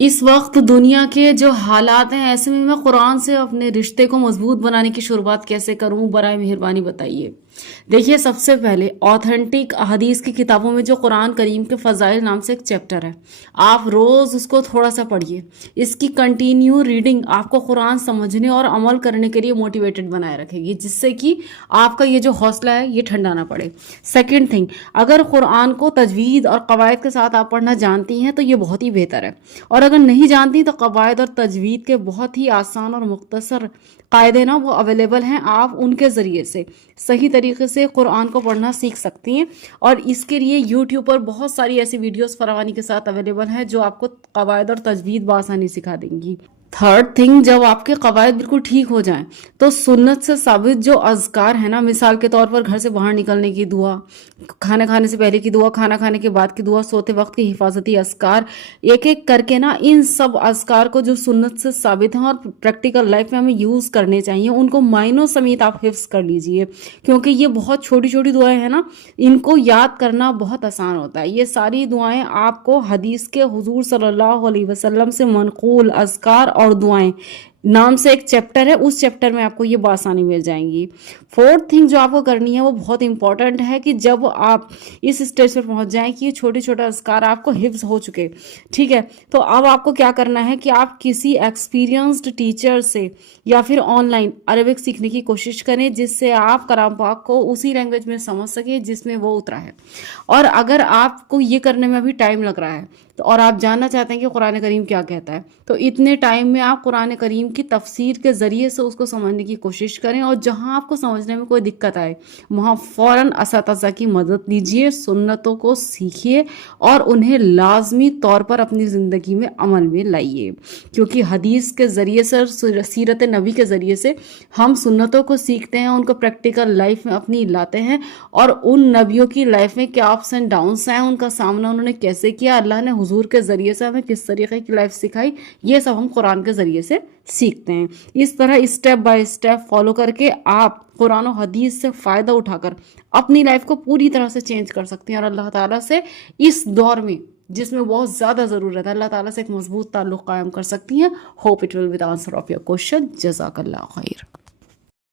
اس وقت دنیا کے جو حالات ہیں، ایسے میں قرآن سے اپنے رشتے کو مضبوط بنانے کی شروعات کیسے کروں؟ برائے مہربانی بتائیے۔ دیکھیے، سب سے پہلے آتھینٹک احادیث کی کتابوں میں جو قرآن کریم کے فضائل نام سے ایک چیپٹر ہے، آپ روز اس کو تھوڑا سا پڑھیے۔ اس کی کنٹینیو ریڈنگ آپ کو قرآن سمجھنے اور عمل کرنے کے لیے موٹیویٹڈ بنائے رکھے گی، جس سے کہ آپ کا یہ جو حوصلہ ہے یہ ٹھنڈا نہ پڑے۔ سیکنڈ تھنگ، اگر قرآن کو تجوید اور قواعد کے ساتھ آپ پڑھنا جانتی ہیں تو یہ بہت ہی بہتر ہے، اور اگر نہیں جانتی تو قواعد اور تجوید کے بہت ہی آسان اور مختصر قاعدے نا وہ اویلیبل ہیں، آپ ان کے ذریعے سے صحیح طریقے سے قرآن کو پڑھنا سیکھ سکتی ہیں۔ اور اس کے لیے یوٹیوب پر بہت ساری ایسی ویڈیوز فراوانی کے ساتھ اویلیبل ہیں جو آپ کو قواعد اور تجوید بآسانی سکھا دیں گی۔ تھرڈ تھنگ، جب آپ کے قواعد بالکل ٹھیک ہو جائیں تو سنت سے ثابت جو اذکار ہیں نا، مثال کے طور پر گھر سے باہر نکلنے کی دعا، کھانا کھانے سے پہلے کی دعا، کھانا کھانے کے بعد کی دعا، سوتے وقت کی حفاظتی اذکار، ایک ایک کر کے نا ان سب اذکار کو جو سنت سے ثابت ہیں اور پریکٹیکل لائف میں ہمیں یوز کرنے چاہیے، ان کو معنوں سمیت آپ حفظ کر لیجئے، کیونکہ یہ بہت چھوٹی چھوٹی دعائیں ہیں نا، ان کو یاد کرنا بہت آسان ہوتا ہے۔ یہ ساری دعائیں آپ کو حدیث کے حضور صلی اللہ علیہ وسلم سے منقول اذکار اور دعائیں نام سے ایک چیپٹر ہے، اس چیپٹر میں آپ کو یہ بآسانی مل جائیں گی۔ فورتھ تھنگ جو آپ کو کرنی ہے وہ بہت امپورٹنٹ ہے کہ جب آپ اس اسٹیج پر پہنچ جائیں کہ یہ چھوٹے چھوٹے اذکار آپ کو حفظ ہو چکے، ٹھیک ہے، تو اب آپ کو کیا کرنا ہے کہ آپ کسی ایکسپیرینسڈ ٹیچر سے یا پھر آن لائن عربک سیکھنے کی کوشش کریں، جس سے آپ کلام پاک کو اسی لینگویج میں سمجھ سکیں جس میں وہ اترا ہے۔ اور اگر آپ کو یہ کرنے میں ابھی ٹائم لگ رہا ہے تو اور آپ جاننا چاہتے ہیں کہ قرآن کریم کیا کہتا ہے، تو اتنے ٹائم میں آپ قرآن کریم کی تفسیر کے ذریعے سے اس کو سمجھنے کی کوشش کریں، اور جہاں آپ کو سمجھنے میں کوئی دقت آئے وہاں فوراً اساتذہ کی مدد لیجیے، سنتوں کو سیکھیے اور انہیں لازمی طور پر اپنی زندگی میں عمل میں لائیے، کیونکہ حدیث کے ذریعے سے اور سیرت نبی کے ذریعے سے ہم سنتوں کو سیکھتے ہیں، ان کو پریکٹیکل لائف میں اپنی لاتے ہیں، اور ان نبیوں کی لائف میں کیا اپس اینڈ ڈاؤنس ہیں، ان کا سامنا انہوں نے کیسے کیا، اللہ نے حضور کے ذریعے سے ہمیں کس طریقے کی لائف سکھائی، یہ سب ہم قرآن کے ذریعے سے سیکھتے ہیں۔ اس طرح اسٹیپ بائی اسٹیپ فالو کر کے آپ قرآن و حدیث سے فائدہ اٹھا کر اپنی لائف کو پوری طرح سے چینج کر سکتے ہیں، اور اللہ تعالیٰ سے اس دور میں جس میں بہت زیادہ ضرورت ہے، اللہ تعالیٰ سے ایک مضبوط تعلق قائم کر سکتی ہیں۔ Hope it will be the answer of your question. جزاک اللہ خیر۔